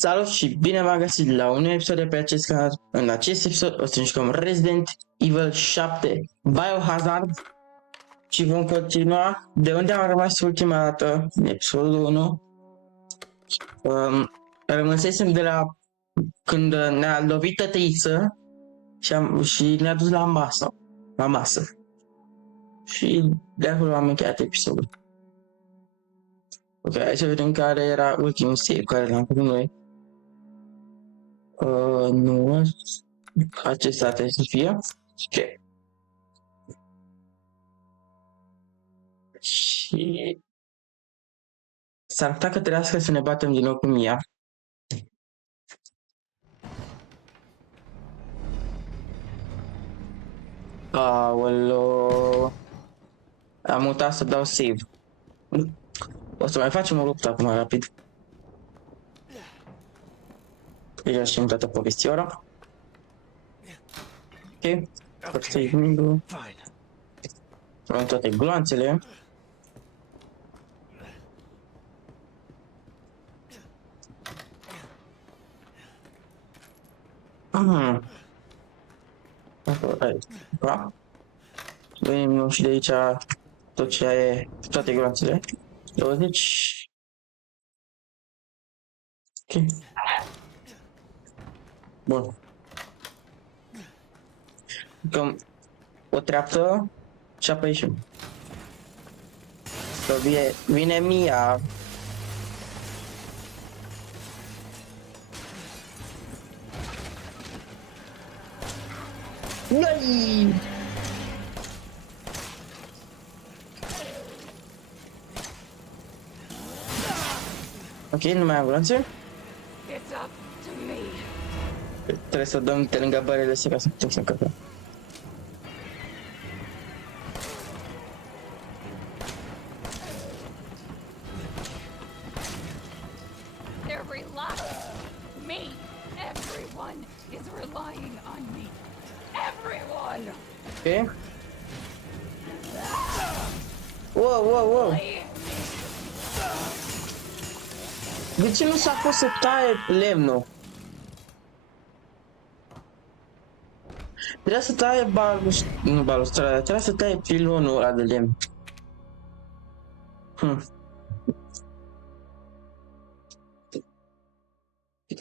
Salut și bine v-am găsit la un episod de pe acest canal. În acest episod o să jucăm Resident Evil 7 Biohazard și vom continua de unde am rămas ultima dată, în episodul 1. Rămăsesem de la când ne-a lovit tătăiță și ne-a dus la masă. Și de acolo am încheiat episodul. Ok, hai să vedem care era ultimul save care l-am făcut noi. Nu, acesta trebuie să fie. Ok. Și s-ar putea că trebuiască să ne batem din nou cu Mia. Aoleo. Am uitat să dau save. O să mai facem o luptă acum rapid. Deja știm toată povestiora. Ok. First mindu. Luăm toate gloanțele. Venim și de aici tot ce e, toate gloanțele. 20. Ok. Bun. Cam o treaptă și apoi ieșim. Că vine Mia. Yay! Ok, nu mai am gloanțe. Trebuie să dăm de lângă barele astea ca să putem să încăpem. Ok. Wow. De ce nu s-a fost să taie lemnul? Trebuia să taie balustrada, trebuia să taie pilonul ăla de lemn.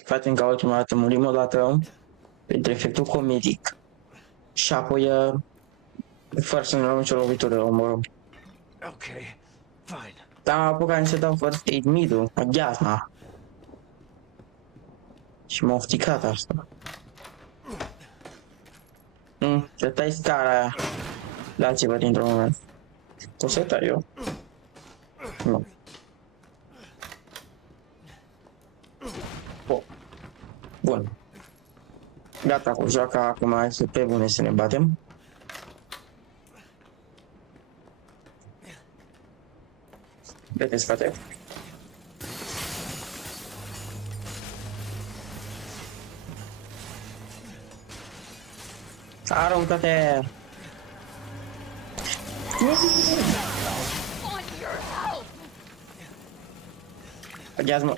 Facem ca ultima dată, murim o dată pentru efectul comedic. Și apoi fără să ne luăm nicio lovitură, omorăm. Ok, fine. Dar am apucat să dau first aid mid-ul, aghiazma. Și m-a ofticat asta. Să tai scara aia. Dați-vă dintr-un moment. O să tai eu? Nu. Bun. Gata cu joaca, acum hai să pe bune să ne batem. Dă-te în spate. Aruncă-te! Aghiazmă!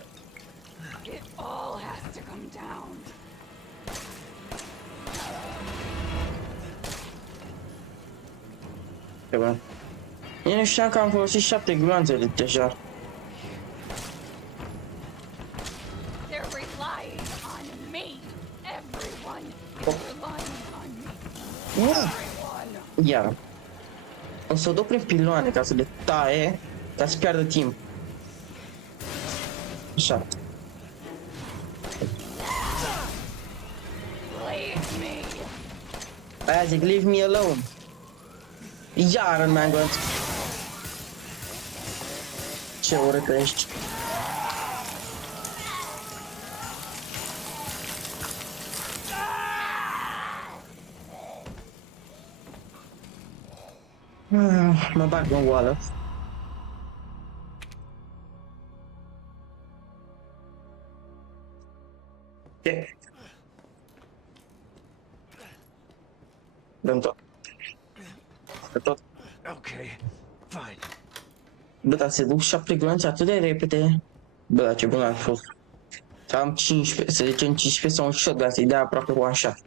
E bun. Eu nu știam că am folosit 7 gloanțe deja. Iar. O să o duc prin piloane ca să le taie, ca să piardă timp. Așa. Aia zic, leave me alone. Iar în mai glonț. Ce urât ești. Mă bag în oală. Ok. Dăm tot. Tot. Ok, fine. Bă, dar se duc 7 gloanțe atât de repede. Bă, dar ce bun a fost. Am 15, să zicem 15 sau un shot, dar să-i dea aproape one shot.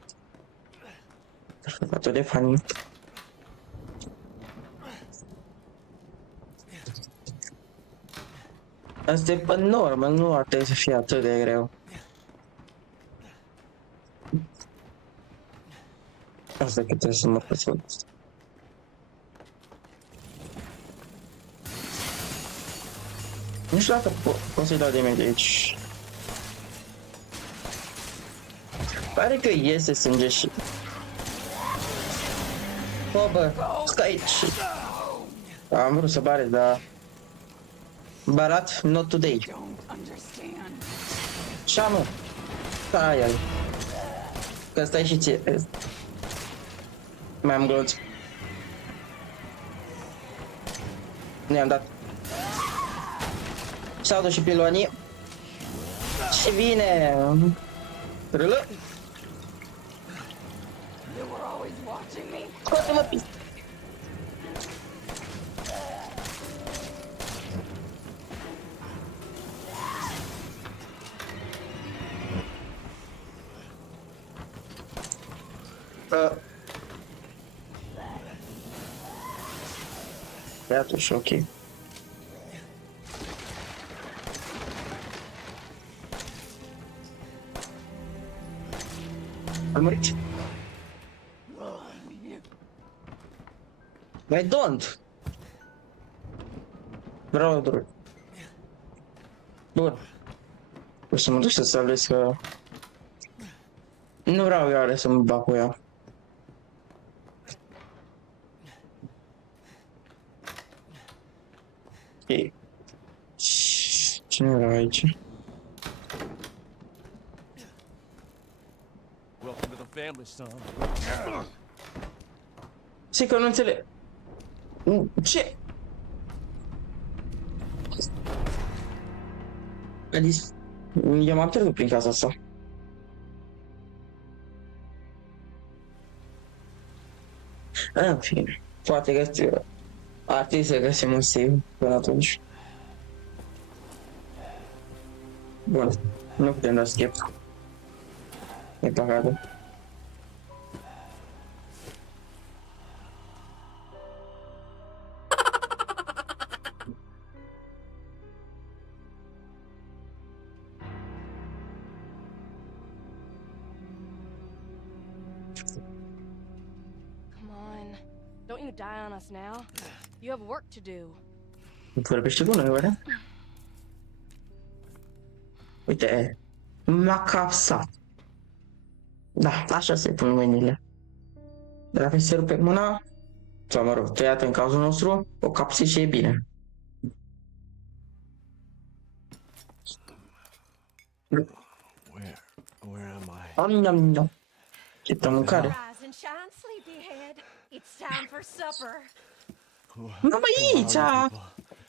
Atât de funny. Asta e pe normă, nu ar trebui să fie atât de greu. Asta că trebuie să mă pățesc. Nu știu dacă pot să-i dau damage aici. Pare că iese sânge și... Bă, stai aici. Am vrut să barez, dar... Barat, not today. Șamu! Stai el. Că stai și ție. Mai am gloți. Nu i-am dat. S-au dus și pilonii. Și vine! Râlă! Scoate-mă pis! E atunci, ok. Am murit. I don't. Vreau drog. Bun. O să mă duc să salvez că... Nu vreau iară să mă bag cu ea. Ok. Cine era aici? Welcome to the family, son. Ce că nu înțeleg. Ce? Adică... Eu m-am trecut prin casa asta. În fine. Poate găsi... Ar trebui să găsim un save până atunci. Bun. Nu putem da skip. E păcate. Don't you die on us now. You have work to do. Vorbește cu noi, oare? Uite, m-a capsat. Da, așa se pun mâinile. Dacă se rupe mâna, sau mă rog, tăiat în cazul nostru, o capsi și e bine. Where am I? Am. Ce mâncare. Rise and shine, sleepyhead. It's time for supper. Nu mă aici!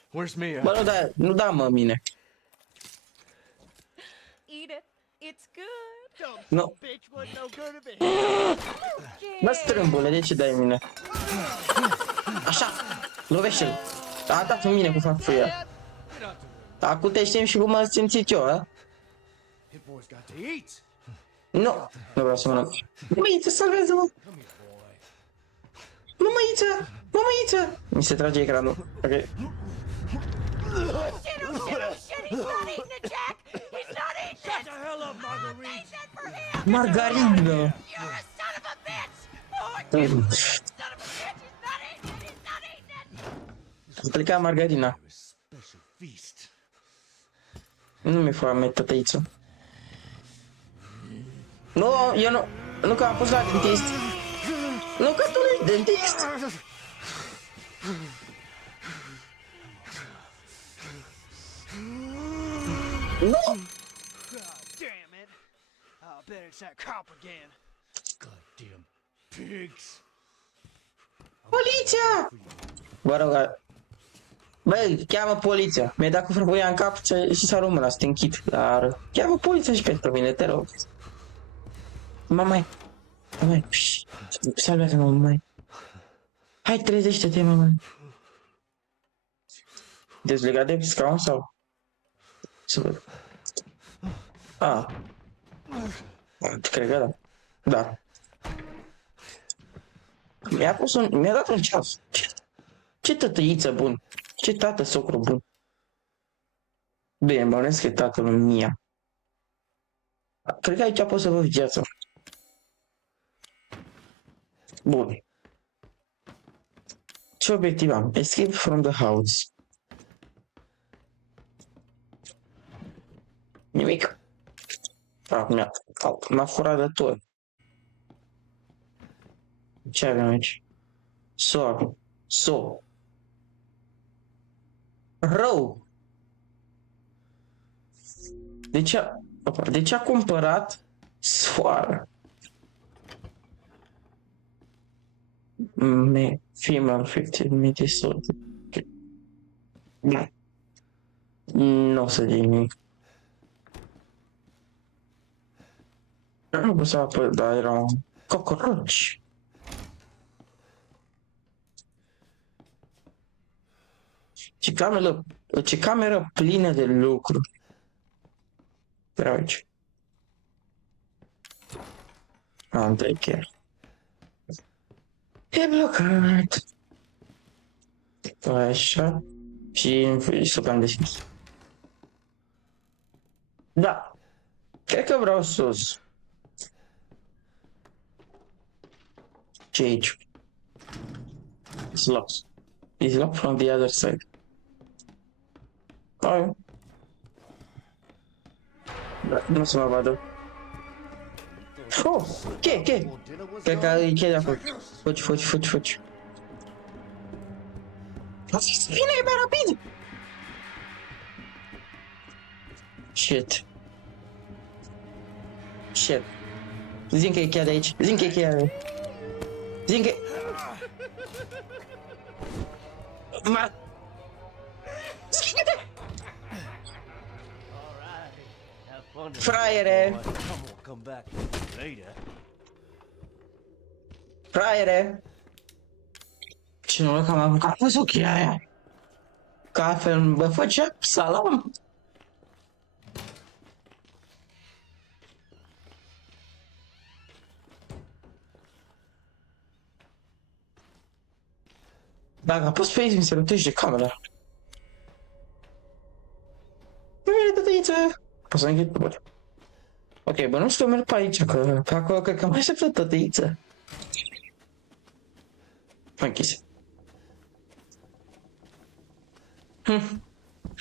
Where's Mia? Bă, nu da mă mine. Eat it. It's good. Nu. Bă, strâmbule, de ce dai mine? Așa, lovește-l. A dat în mine cu farfuria. Acum te știm și cum m-am simțit eu, a? Nu, nu vreau să mănânc. Mămăiță, salvează-mă! Mămăiță! Mămăiță! Mi se trage ecranul. Ok. Shit, he's not eating it, Jack! He's not eating it! Shut the hell up, Marguerite! For him! Margarină! You're a son of a bitch! Oh, you son of a bitch! He's not eating it! A plecat margarina. Special feast. Nu mi-e foame, tătăiță. Nu, eu nu... Nu că am pus la dentist. Nu că tu nu-i dentist. Nu! God damn it! I'll bet it's that cop again. Goddamn pigs. Poliția! Vă rog, băi, cheamă poliția. Mi-ai dat cu frăbuia în cap și s-a română să te închid. Dar cheamă poliția și pentru mine, te rog. Mamai. Mamai, salvează-mă, mamai. Hai, trezește-te, mamai. Dezlegat de scaun sau? Să văd. Ah. Cred că da. Da. Mi-a dat un ceas. Ce tătăiță bun. Ce tată socru bun. Bine, bănesc că e tatăl Mia. Cred că aici pot să văd viața. Bun. Ce obiectiv am? Escape from the house. Nimic. M-a furat de tot. Ce avem aici? Rău. De ce a cumpărat soară? Female 50 meters sold. Nu o să zic nimic. Nu pot să apăr, dar era un cockroach. Ce cameră plină de lucruri. Era aici. Am trei chiar. E blocat. Așa. Și să am deschis. Da. Cred că vreau sus. Ce aici? It's locked. It's locked from the other side. Oh. Da, nu se mă vadă. Oh, che. Cred că e cheia de acolo. Fugi. Vine mai rapid! Shit. Zim că e cheia de aici. Zim că Schide-te! Fraiere! Ce noroc am avut că a fost cheia aia. Că altfel mă făcea salam. Dacă a pus pe aici, mi se rotește camera. Nu vine tătăiță. Poți să închid pe ok, bă, nu știu, merg pe aici, că pe acolo cred că mai așteptă tătăiță. Închis.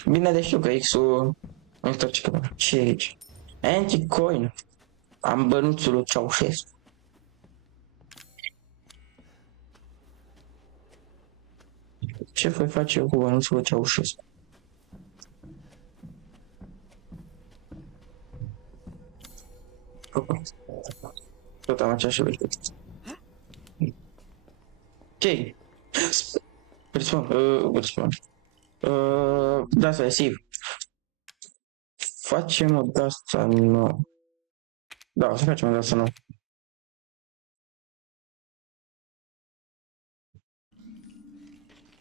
Bine de știu că X-ul nu întorce camera. Ce e aici? Anti-coin. Am bănuțul lui Ceaușescu. Ce voi face eu cu bănuțul lui Ceaușescu? Tot am aceeași obiectiv. Ok. Răspund. Da, să save. Facem o de-asta nouă. Da, o să facem o de-asta nouă.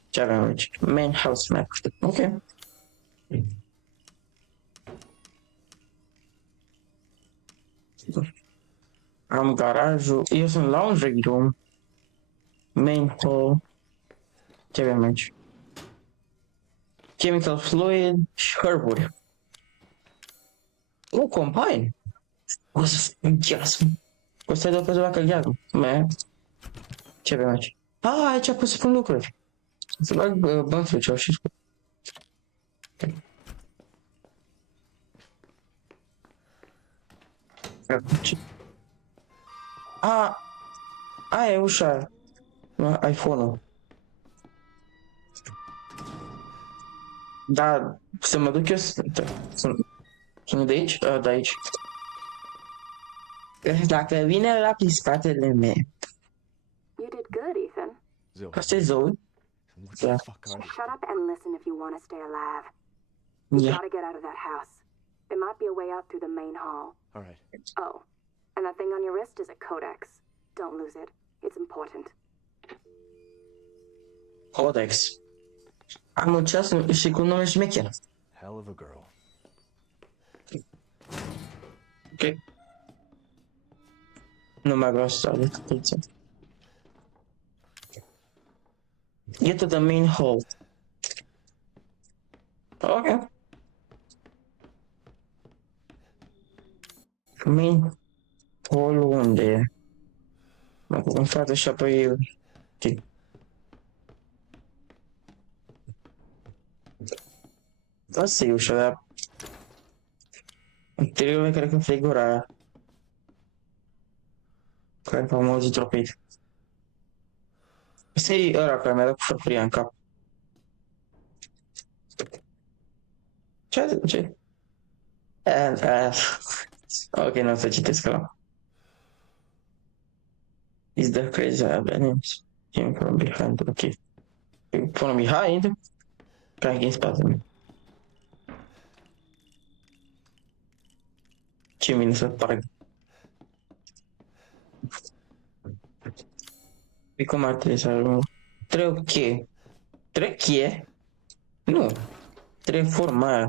Ce avem aici? Main house map. Ok. Am garajul. Eu sunt laundry room. Main hall. Ce avem aici? Chemical fluid și herburi. Combine. O să fie gheasă. O să-i dau pe zoacă gheasă. Ce avem aici? Aici pot să pun lucruri. Să bag bănțul Ceaușescu. Aia e ușa. iPhone-ul. Da, să mă duc eu sunt de aici? De aici. Dacă vine la prin spatele meu. You did good, Ethan. Zoe, Asta e Zoe. what the fuck are you? Shut up and listen if you want to stay alive. Yeah. Gotta get out of that house. There might be a way out through the main hall. All right. Oh, and that thing on your wrist is a codex. Don't lose it. It's important. Codex. Am un ceas și cu nume șmecher. Hell of a girl. Ok. Nu mai vreau să stau de tătiță. Get to the main hall. Ok. Main hall unde e? În față și apoi... Ok. Asta e ușa, dar... Interiorul cred că frigura aia. Care am auzit tropit. Ăsta e ăla care mi-a dat cu farfuria în cap. Ce? Ok, nu o să citesc ăla. Is the crazy evidence came from behind? Ok. From behind? Crack în spate. Ce mine să pară. E cum ar trebui să ajung? Trebuie o cheie. Trebuie cheie? Nu. Trebuie forma aia.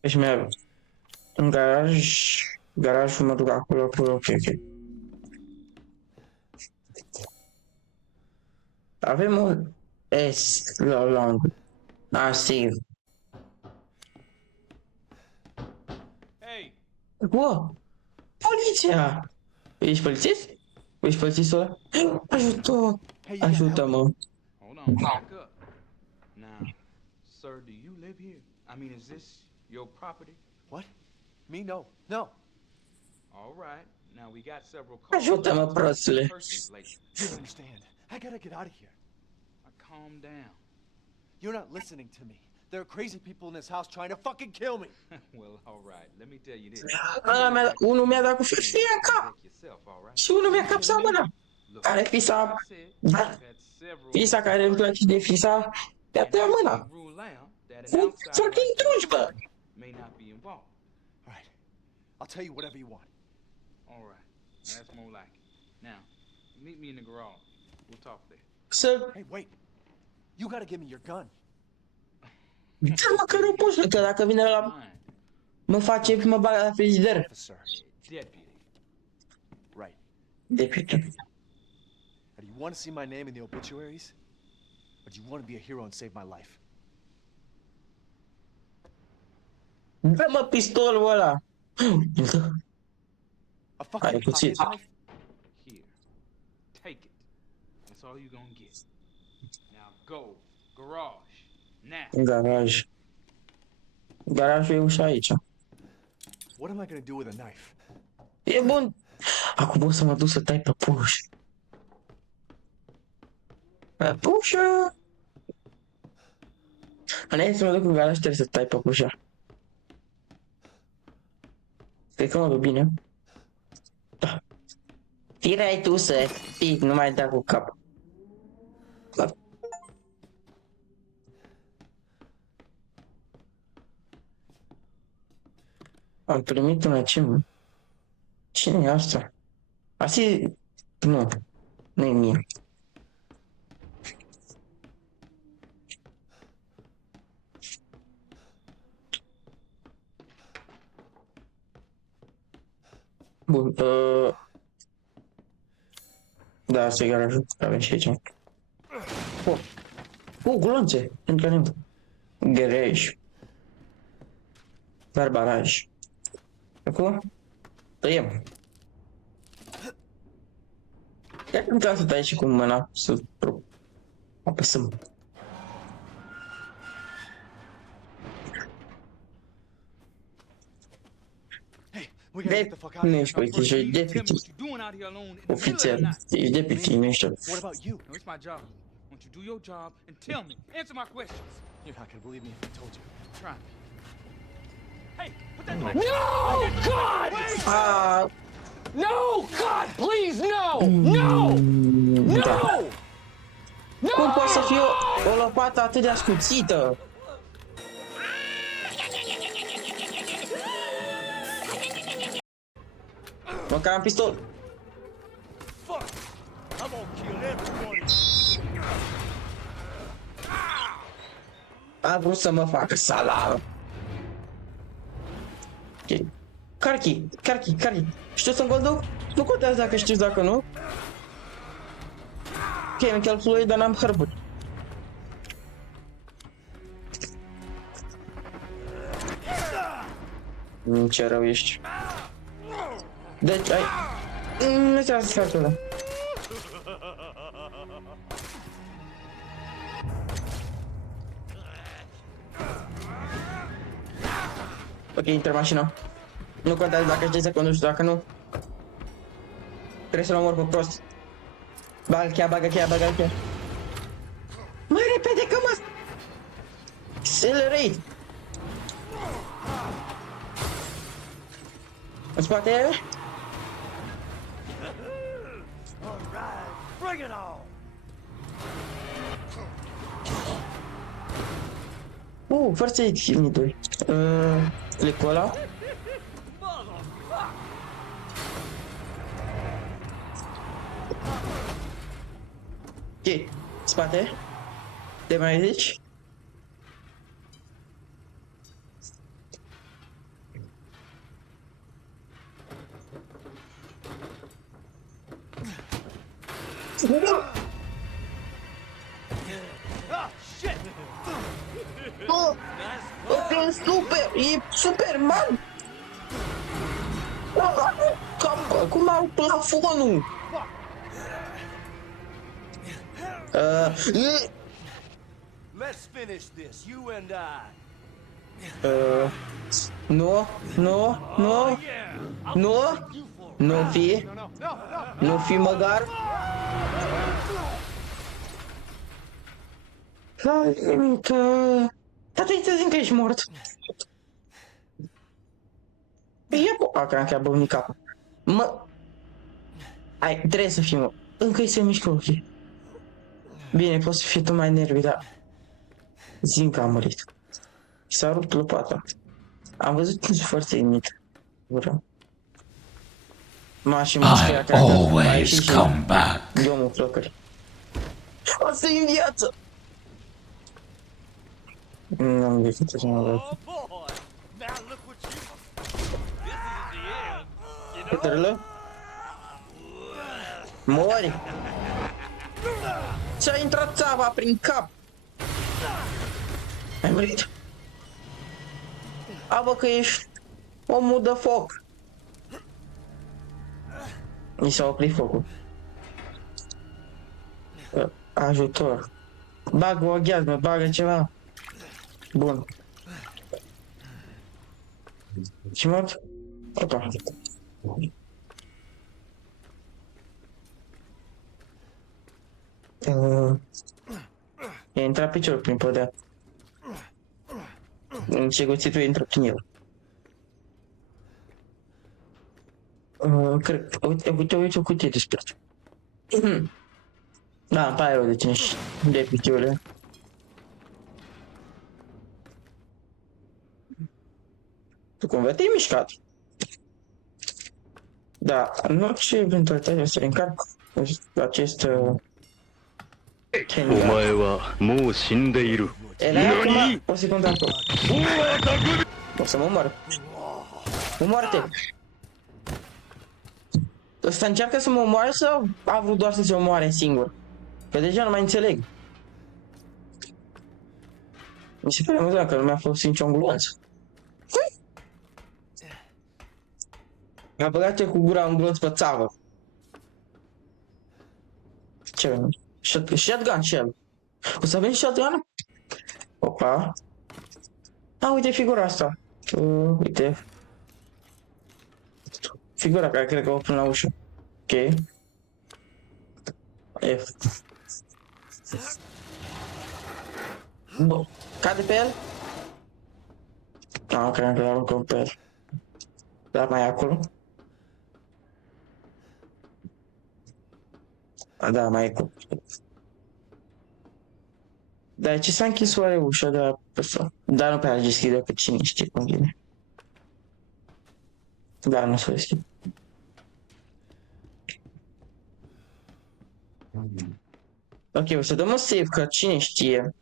Deci mi-a... În garaj... Garajul mă duc acolo, ok. Avem un S la long. Save. Hey, Wow! Poliția! Ești polițist? Ești polițistul ăla? Ajută! Ajută-mă! hold on, back up. Now, sir, do you live here? I mean, is this your property? What? Me? No. No. All right. Now we got several calls. Ajută-mă, prostule! Persons lately. You don't understand. I gotta get out of here. Calm down. You're not listening to me. There are crazy people in this house trying to fucking kill me. Well, all right. Let me tell you this. Unul mi-a dat cu farfuria în cap! Protect yourself, all right? Și unul mi-a capsat mâna! Look, Care fisa... like I said, Da. we've had several Fisa care îmi place de fisa... Mi-a tăiat mâna! rule out that an Un outsider fucking like duci, bă! may not be involved. All right. I'll tell you whatever you want. All right. Now, that's more like it. Now, meet me in the garage. We'll talk there. Să... Hey, wait. You gotta give me your gun. Dă-mă că nu poți, că dacă vine la... Fine. Mă face, mă bagă la frigider. Officer. Deputy. Right. Deputy. Now, do you want to see my name in the obituaries? Or do you want to be a hero and save my life? Dă-mă pistolul ăla! A fucking puțin. pocket knife? Here. Take it. That's all you're gonna get. Now go. Garage. Now. În garaj. Garajul e ușa aici. What am I gonna do with a knife? E bun! Acum pot să mă duc să tai pe puș. Pe pușă! Înainte să mă duc în garaj trebuie să tai pe pușa. Cred că mă duc bine. Da. Tirai tu să fii, nu mai da cu cap. Da. Am primit un achievement. Cine e asta? Asta e... Nu. Nu e mie. Bun. Da, asta e garajul. Avem și aici. Glonțe. Întâlnim. Garaj. Barbaraj. Acum? Tăiem. Ia cum trebuie să tai și cu mâna să apăsăm. Hey, we gotta get the fuck out Nu of ești here. polițist, ești Tell me deputy. what you're doing out here alone in the middle of the Ofițer. night. Ești deputy, nu ești... What about you? No, it's my job. Won't you do your job and tell me? Answer my questions. You're not gonna believe me if I told you. Try me. Hey, put that No, God! Ah, No, God, please, no! No! da. No! Cum poate să fie o lopată atât de ascuțită? Măcar am pistol. Fuck! I'm gonna kill everyone. A vrut să mă facă salară. Ok. Carchi. Știu să-mi vă duc? Nu contează dacă știți, dacă nu. Ok, mi calcului, dar n-am hărburi. Ce rău ești. Deci, ai... Nu trebuie să faci ăla. Ok, intră mașina. Nu contează dacă știi să conduci, dacă nu. Trebuie să-l omor pe prost. Bagă cheia. Mai repede că mă... Accelerate! În spate? Bring it on! First aid kit-uri. Lecul ăla. Ok, spate. Te mai zici? Oh, shit! E super! E Superman! Cum au plafonul? Let's finish this, you and I. Nu. Nu fi. Nu fi măcar. Hai, mică. Tata, îi să zic că ești mort. Ia cu... Cream că a băunit capul. Mă... Ai, trebuie să fii, mă. Încă-i se mișcă ochii. Bine, poți să fii tu mai nervii, dar... Zim că a murit. S-a rupt lopata. Am văzut cum foarte imit. Vreau. Mașina I always come back. Domnul flăcări. Asta-i în viață! N-am găsit să mă văd. Oh boy! Now look what you... This is the end, you know? Petrele? Mori! Ți-a intrat țava prin cap! Ai murit? A, bă, că ești omul de foc! Mi s-a oprit focul. Ajutor. Bagă o gheazmă, bagă ceva. Bun. Și mort? Opa. E intrat piciorul prin podea. În ce guțitul intră prin el. Cred, uite o cutie de spart. Da, îmi pare rău de cine și de piciurile. Tu cumva te-ai mișcat. Da, în orice eventualitate o să încarc acest... お前はもう死んでいる。 Era acum o secundă acolo. O să mă omor. Omoară-te! Ăsta încearcă să mă omoare sau a vrut doar să se omoare singur? Că deja nu mai înțeleg. Mi se pare amuzant că nu mi-a folosit nicio glonț. Mi-a băgat cu gura un glonț pe țavă. Ce avem? Shotgun shell. O să avem shotgun? Opa. A, uite figura asta. Uite. Figura care cred că o pun la ușă. Ok. F. Bă, cade pe el? Ah, cred că l-aruncăm pe el. Dar mai e acolo? A, da, mai e acolo. Dar ce s-a închis oare ușa de la ăsta? Dar nu prea deschide, că cine știe cum vine. Da, nu s-o deschide. Ok, o să dăm un save, că cine știe.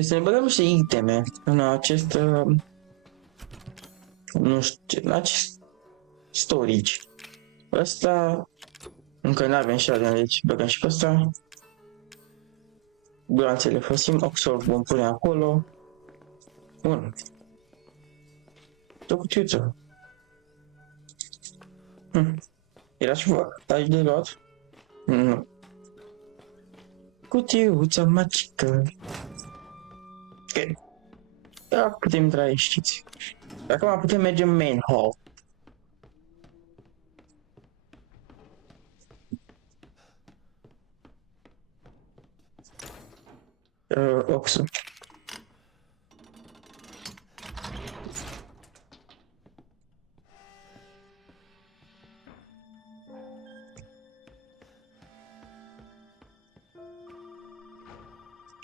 Să ne băgăm niște iteme în acest, nu știu, în acest storage. Ăsta, încă n-avem și alea, deci băgăm și pe ăsta. Gloanțele folosim, Oxford vom pune acolo. Bun. O cutiuță. Era ceva aici de luat? Nu. Cutiuța magică. Ok. Da, putem intra aici, știți. Acum putem merge în main hall. Oxu.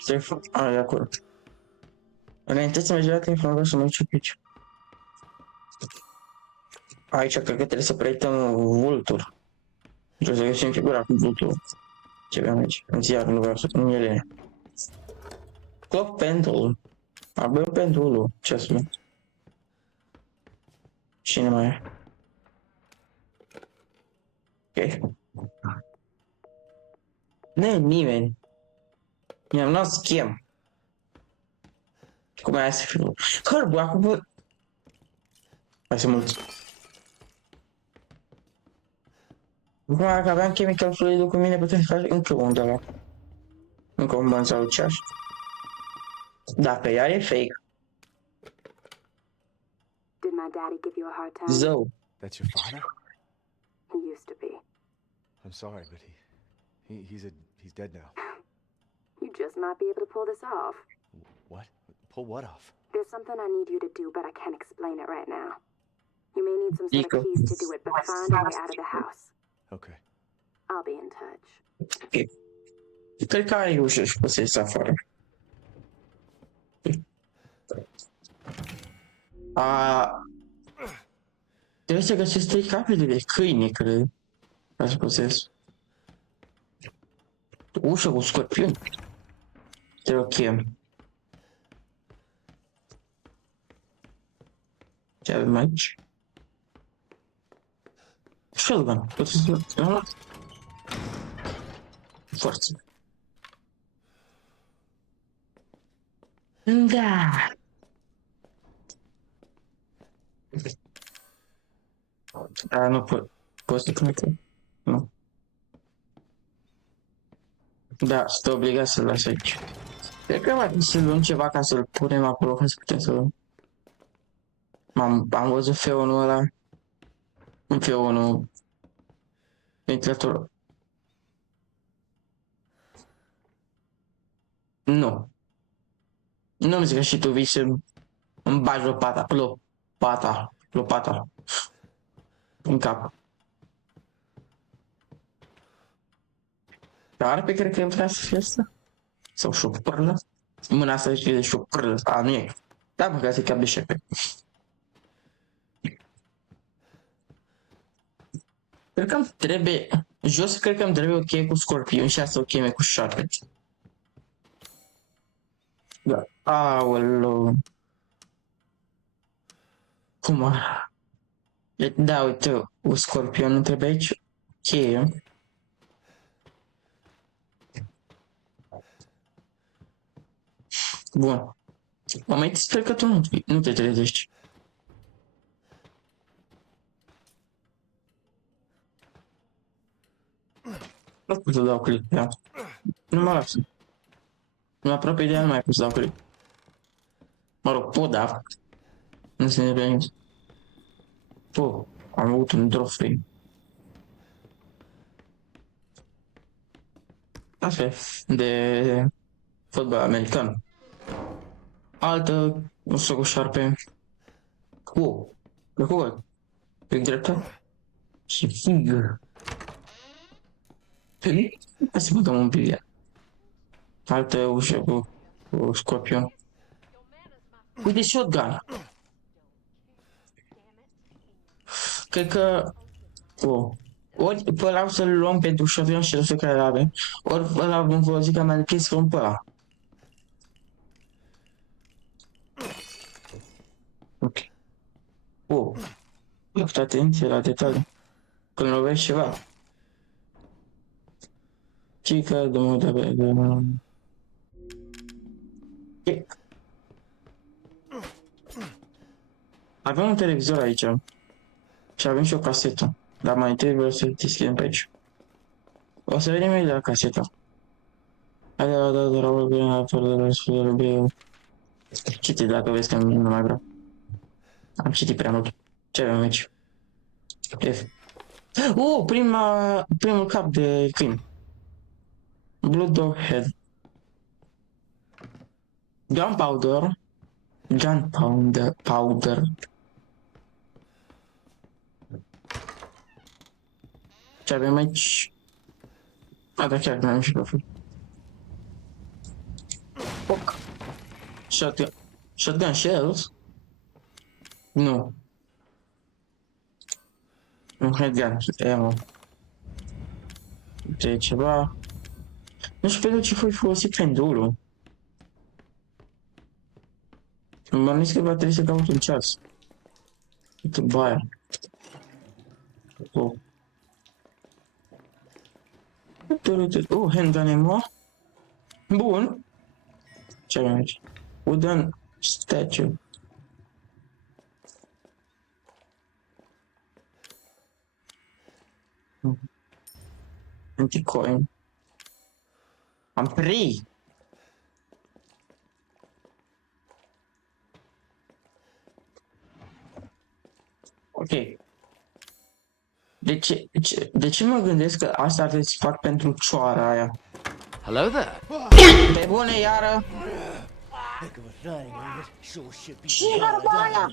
Telefon. Ah, de acord. Înainte să mergi la telefon, să mă duc aici. Aici cred că trebuie să proiectăm vultur. Trebuie să găsim figura cu vulturul. Ce avem aici? În ziar, nu vreau să pun ele. Clock pendulum. Abia pendulul. Ce să mă? Cine mai e? Ok. Nu e nimeni. Mi-am luat schem. Cum ai să fiu? Hărbu, acum bă... Hai să mulți. Acum dacă aveam chemical fluid cu mine, putem face încă un de la. Încă un ban sau ceaș. Dacă iar e fake. Did my daddy give you a hard time? Zău. That's your father? He used to be. I'm sorry, but he's dead now. You just might be able to pull this off. What? Pull what off? There's something I need you to do, but I can't explain it right now. You may need some sort of keys to do it, but find a way out of the house. Okay. I'll be in touch. Ok. Cred că ai ușă și poți să ieși afară. Trebuie să găsesc 3 capete de câine, cred. Ca să poți să ies. Ușă cu scorpion. Te chem. Ce avem aici? Shotgun. Poți să... Forță. Da. Nu pot. Poți să cred. Nu. Da, sunt obligat să-l las aici. Cred că mai să luăm ceva ca să-l punem acolo, ca să putem să luăm. Am văzut F1-ul ăla. În F1 ventilatorul. Nu. Nu-mi zic că și tu vii să îmi bagi lopata în cap. Dar pe cred că vrea să fie asta? Sau șopârlă? Mâna asta zice de șopârlă. A, nu e. Da, mă, că asta e cap de șepe. Cred că îmi trebuie... Jos cred că îmi trebuie o cheie cu scorpion și asta o cheie cu șarpe. Da. Aoleu. Cum? Da, uite, un scorpion îmi trebuie aici. Cheie. Bun. Mă mai sper că tu nu te trezești. Nu pot să dau click, da. Nu mă lasă. Nu aproape de ea, nu mai pot să dau click. Mă rog, pot, da. Nu se nevenim. Pot. Am avut un drop frame. Asta e de fotbal american. Altă, nu știu cu șarpe. Wow. Pe cum? Pe dreapta? Și figă. Hai să băgăm un pic ea. Altă ușă cu scorpion. Uite shotgun. Cred că... Ori pe ăla o să-l luăm pentru shotgun și restul care avem. Ori pe ăla vom folosi ca mai de să luăm pe ăla. Ok. Cu atenție la detalii. Când lovești ceva. Cică de mult de... Ok. Avem un televizor aici. Și avem și o casetă. Dar mai întâi vreau să deschidem pe aici. O să vedem mai de la caseta. Hai de la Raul bine la fel de la sfârșitul bine. Citi dacă vezi că nu mai vreau. Am citit prea mult. Ce avem aici? F. Primul cap de câini. Blue Dog Head. Gunpowder. Powder. Ce avem aici? Da, chiar mai am și pe fel. Foc. Shotgun shells? Nu. Un headgun, ammo. Ce e ceva? Nu știu pentru ce foi folosit pendulul. Mă gândesc că va trebui să caut un ceas. Uite baia. Handgun ammo. Bun. Ce avem aici? Wooden statue. Anticoin. Am 3. Ok. De ce mă gândesc că asta ar trebui să fac pentru cioara aia? Hello there. Pe bune, iară! Heck of a thing, ain't it? Sure should be. Ce vorba aia?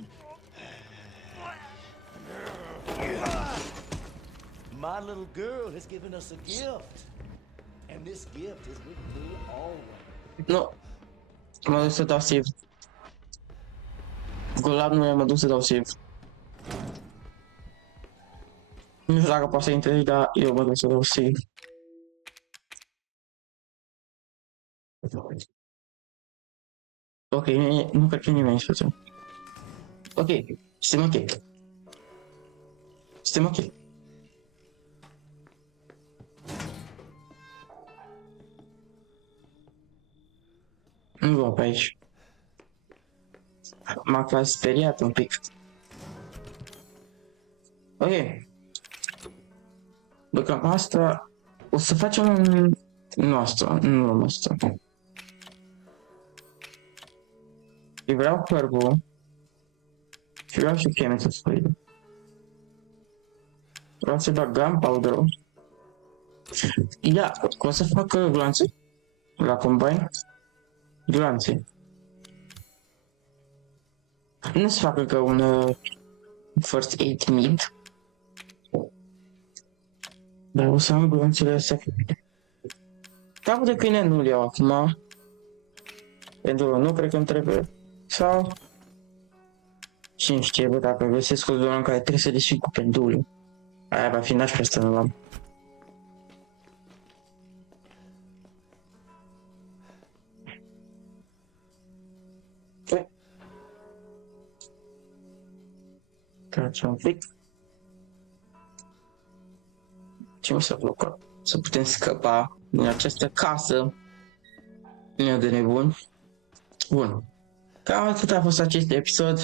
My little girl has given us a gift. And this gift is with me always. Nu. Mă duc să dau save. Golab nu mă duc să dau save. Nu știu dacă poate să intre, dar eu mă duc să dau save. Ok, nu cred că nimeni să facem. Ok, suntem ok. Suntem ok. Nu vă pe aici. M-a cam speriat un pic. Ok. După asta o să facem un... Nu asta, nu luăm asta. Îi vreau cărbul. Și vreau și chemiță solidă. Vreau să bag gunpowder-ul. Ia, o să fac glanțe? La combine? Glanțe. Nu se fac încă un first aid mid. Dar o să am glanțele astea. Capul de câine nu-l iau acum. Pentru că nu cred că îmi trebuie. Sau... Cine știe, bă, dacă găsesc o zonă în care trebuie să desfig cu pendulul. Aia va fi nașpa, asta nu l-am. Trage un pic. Ce mă să blocă? Să putem scăpa din această casă. Nu de nebun. Bun. Cam atât a fost acest episod.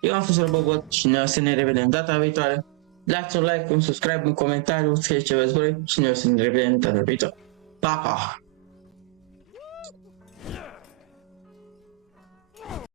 Eu am fost Robobot și noi o să ne revedem data viitoare. Dați un like, un subscribe, un comentariu, scrieți ce veți voi și noi o să ne revedem data viitoare. Pa, pa!